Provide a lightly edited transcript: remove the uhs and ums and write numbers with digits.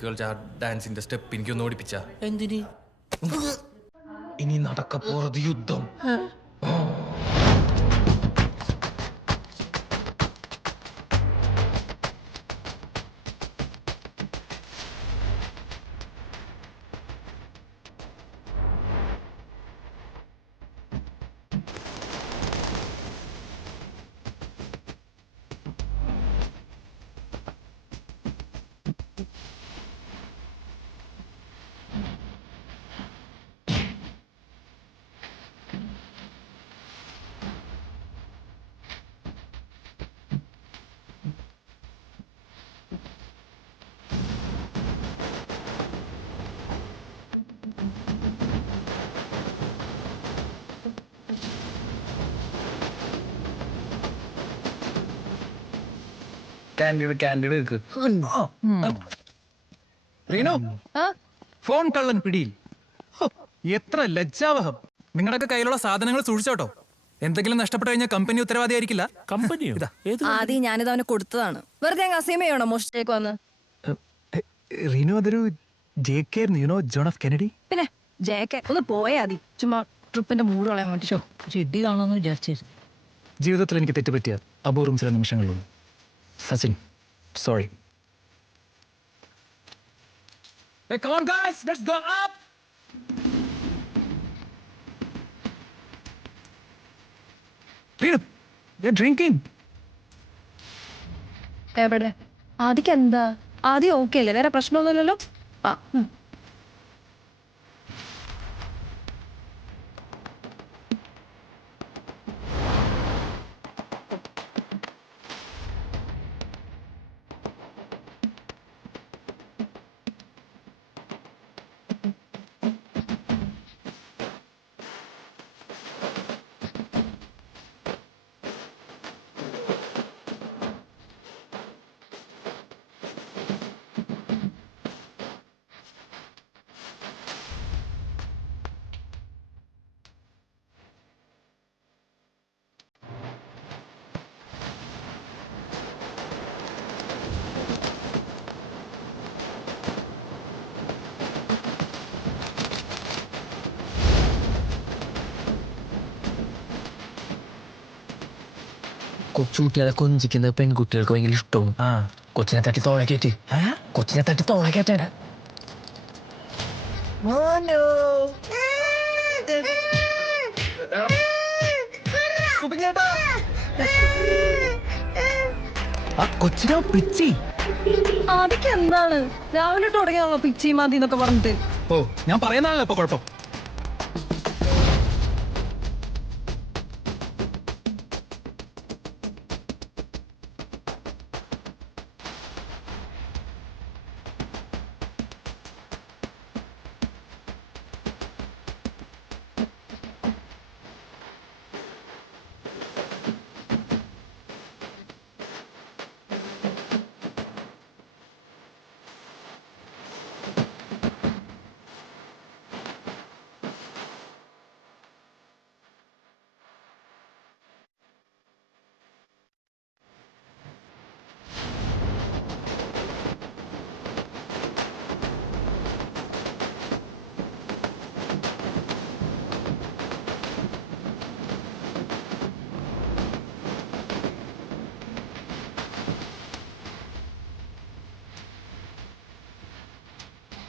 ഒറ്റയ്ക്ക് കളിച്ച ആ ഡാൻസിന്റെ സ്റ്റെപ്പ് എനിക്കൊന്ന് ഓടിപ്പിച്ച എന്തിന്? ഇനി നടക്കപ്പോറത് യുദ്ധം. ഫോൺ കള്ളൻ പിടിയിൽ. എത്ര ലജ്ജാവഹം. നിങ്ങളുടെയൊക്കെ കയ്യിലുള്ള സാധനങ്ങൾ സൂക്ഷിച്ചോട്ടോ. എന്തെങ്കിലും നഷ്ടപ്പെട്ടു കഴിഞ്ഞാൽ കമ്പനി ഉത്തരവാദിയായിരിക്കില്ല. കമ്പനിയോ? ആദ്യം ഞാനിത് അവന് കൊടുത്തതാണ്. വെറുതെ അങ്ങ് അസീമ ചെയ്യണോ മോഷിച്ചേക്ക് വന്ന്? റീനു അതൊരു ജോൺ ഓഫ് കെനഡി. പിന്നെ ജേക്കെ ഒന്ന് പോയാ മതി. ചുമ്മാ ട്രിപ്പിന്റെ മൂഡ് കളയാൻ വേണ്ടി. ചെഡി കാണാന്ന് വിചാരിച്ചു. ജീവിതത്തിൽ എനിക്ക് തെറ്റുപറ്റിയ അപൂർവം ചില നിമിഷങ്ങളുള്ളൂ. Sachin, sorry. Hey, come on guys, let's go up. Renu, you're drinking. എവിടെ ആദിക്ക് എന്താ? ആദ്യം ഓക്കെ അല്ലേ? വേറെ പ്രശ്നമൊന്നുമില്ലല്ലോ. ആ കൊച്ചുകുട്ടികളെ കൊഞ്ചിക്കുന്ന പെൺകുട്ടികൾക്ക് ഭയങ്കര ഇഷ്ടവും. കൊച്ചിനെ തട്ടി തോളക്കേറ്റ്. കൊച്ചിനെ തട്ടി തോളക്കേറ്റാ. കൊച്ചിനോ പിച്ചി. ആദിക്ക് എന്താണ്? രാവിലെ തുടങ്ങിയാണല്ലോ പിച്ചി മതി എന്നൊക്കെ പറഞ്ഞിട്ട്. ഓ, ഞാൻ പറയുന്നതാണല്ലോ ഇപ്പൊ കുഴപ്പം.